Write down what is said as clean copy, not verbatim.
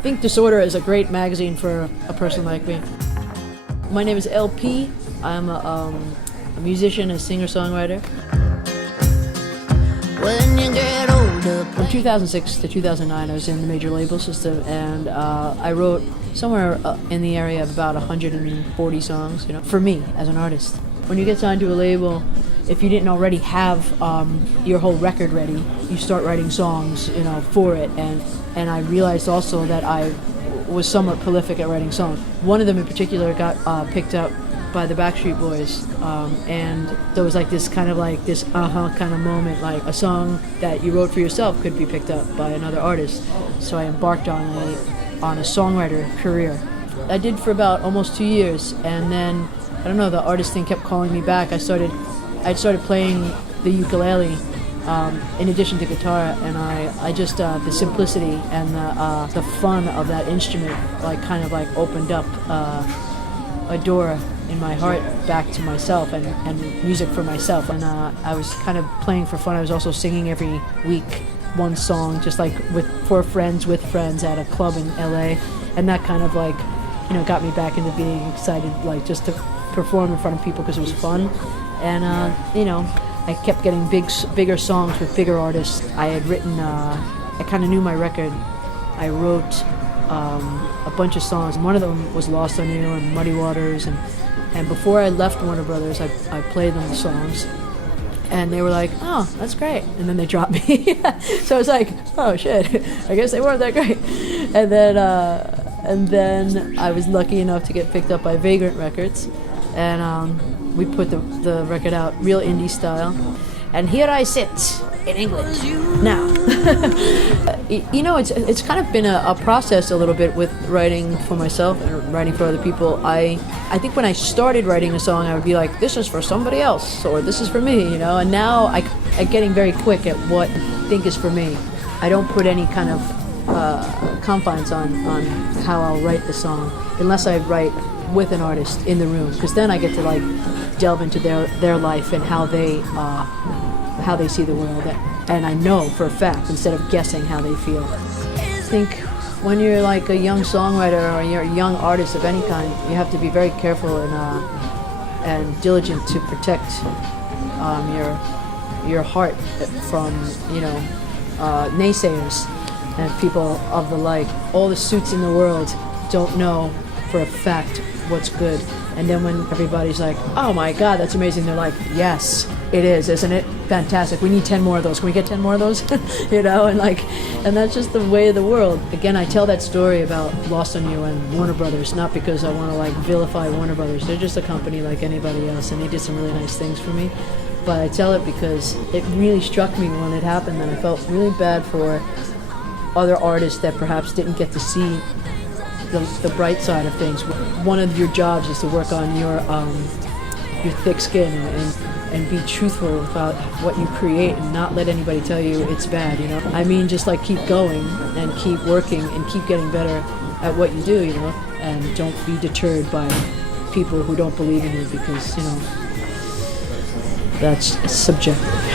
think Disorder is a great magazine for a person like me. My name is LP. I'm a musician, a singer-songwriter. When you get older, From 2006 to 2009, I was in the major label system, and I wrote somewhere in the area of about 140 songs, for me as an artist. When you get signed to a label, if you didn't already have your whole record ready, you start writing songs, for it. And I realized also that I was somewhat prolific at writing songs. One of them in particular got picked up by the Backstreet Boys, and there was this kind of moment, like a song that you wrote for yourself could be picked up by another artist. So I embarked on a songwriter career. I did for about almost 2 years, and then I don't know, the artist thing kept calling me back. I started playing the ukulele in addition to guitar, and I just the simplicity and the fun of that instrument opened up a door in my heart back to myself and music for myself. And I was kind of playing for fun. I was also singing every week one song, just with friends at a club in LA, and that kind of got me back into being excited, just to perform in front of people because it was fun. And I kept getting bigger songs with bigger artists. I had written, I kind of knew my record. I wrote a bunch of songs. One of them was Lost on You and Muddy Waters, and before I left Warner Brothers, I played them the songs, and they were like, "Oh, that's great," and then they dropped me. So I was like, "Oh shit, I guess they weren't that great." And then I was lucky enough to get picked up by Vagrant Records, and we put the record out real indie style. And here I sit in England now. It's kind of been a process a little bit with writing for myself and writing for other people. I think when I started writing a song, I would be like, this is for somebody else, or this is for me, And now I'm getting very quick at what I think is for me. I don't put any kind of confines on how I'll write the song, unless I write with an artist in the room, because then I get to delve into their life and how they see the world, and I know for a fact instead of guessing how they feel. I think when you're a young songwriter or you're a young artist of any kind, you have to be very careful and diligent to protect your heart from naysayers and people of the like. All the suits in the world don't know for a fact what's good. And then when everybody's like, "Oh my God, that's amazing," they're like, "Yes, it is, isn't it? Fantastic. We need 10 more of those. Can we get 10 more of those?" And that's just the way of the world. Again, I tell that story about Lost on You and Warner Brothers, not because I want to vilify Warner Brothers. They're just a company like anybody else, and they did some really nice things for me. But I tell it because it really struck me when it happened, and I felt really bad for other artists that perhaps didn't get to see the bright side of things. One of your jobs is to work on your thick skin and be truthful about what you create and not let anybody tell you it's bad, I mean, just keep going and keep working and keep getting better at what you do, and don't be deterred by people who don't believe in you, because, that's subjective.